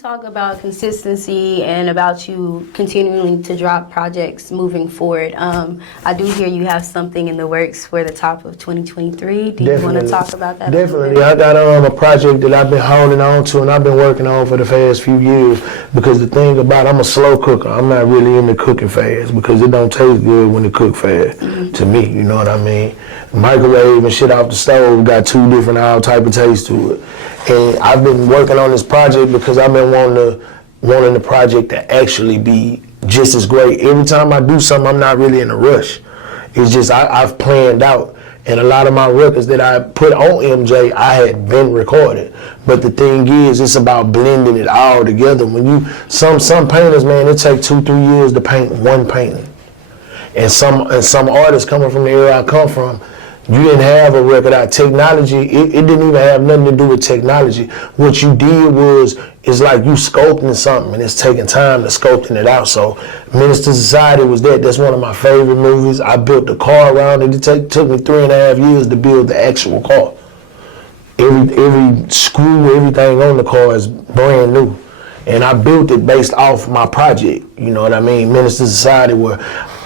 talk about consistency and about you continuing to drop projects moving forward. I do hear you have something in the works for the top of 2023. Do you want to talk about that? Definitely. I got a project that I've been holding on to and I've been working on for the past few years, because the thing about I'm a slow cooker. I'm not really into cooking fast because it don't taste good when it cook fast to me, you know what I mean? Microwave and shit off the stove got two different all type of taste to it. And I've been working on this project because I've been wanting the project to actually be just as great. Every time I do something, I'm not really in a rush. It's just I've planned out. And a lot of my records that I put on MJ, I had been recorded. But the thing is, it's about blending it all together. When you, some painters, man, it take 2-3 years to paint one painting. And some artists coming from the area I come from, you didn't have a record out. Technology, it didn't even have nothing to do with technology. What you did was, it's like you sculpting something and it's taking time to sculpting it out. So Menace To Society was that. That's one of my favorite movies. I built the car around it. It took me 3.5 years to build the actual car. Every screw, everything on the car is brand new. And I built it based off my project, you know what I mean? Menace To Society, where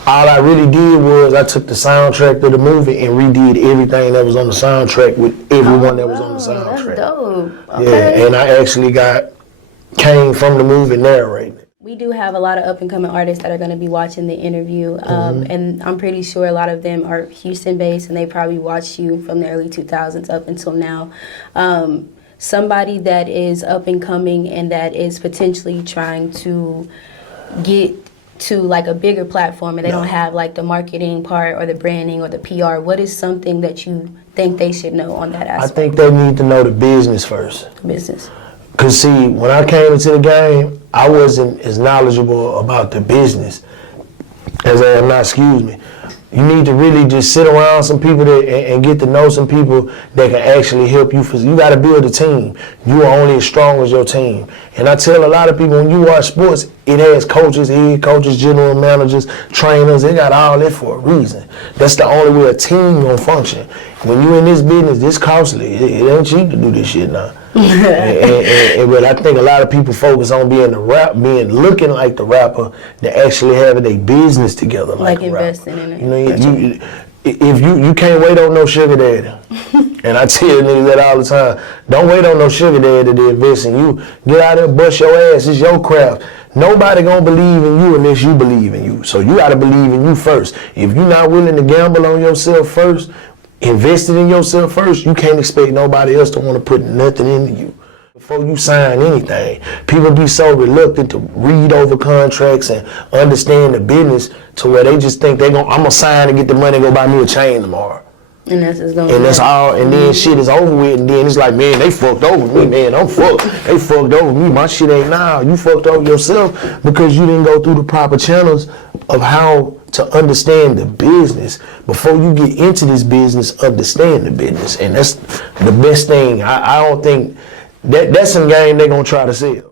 all I really did was I took the soundtrack of the movie and redid everything that was on the soundtrack with everyone that was on the soundtrack. That's dope. Okay. Yeah, and I actually came from the movie narrating. We do have a lot of up-and-coming artists that are going to be watching the interview, and I'm pretty sure a lot of them are Houston-based, and they probably watched you from the early 2000s up until now. Somebody that is up-and-coming and that is potentially trying to get to like a bigger platform and they don't have like the marketing part or the branding or the PR, what is something that you think they should know on that aspect? I think they need to know the business first. Business. Because see, when I came into the game, I wasn't as knowledgeable about the business as I am now, excuse me. You need to really just sit around some people and get to know some people that can actually help you. You got to build a team. You are only as strong as your team. And I tell a lot of people, when you watch sports, it has coaches, head coaches, general managers, trainers. They got all that for a reason. That's the only way a team gonna function. When you in this business, it's costly. It ain't cheap to do this shit now. But I think a lot of people focus on being looking like the rapper, that actually having their business together like a investing rapper. in it. You know, if you can't wait on no sugar daddy. And I tell niggas that all the time. Don't wait on no sugar daddy to invest in you. Get out there, bust your ass. It's your craft. Nobody gonna believe in you unless you believe in you. So you gotta believe in you first. If you're not willing to gamble on yourself first, invested in yourself first, you can't expect nobody else to want to put nothing into you. Before you sign anything, people be so reluctant to read over contracts and understand the business to where they just think I'm gonna sign and get the money and go buy me a chain tomorrow. And that's all, and then shit is over with, and then it's like, man, they fucked over me, man, I'm fucked. They fucked over me, my shit ain't now. You fucked over yourself because you didn't go through the proper channels of how to understand the business. Before you get into this business, understand the business. And that's the best thing. I don't think that's some game they're gonna try to sell.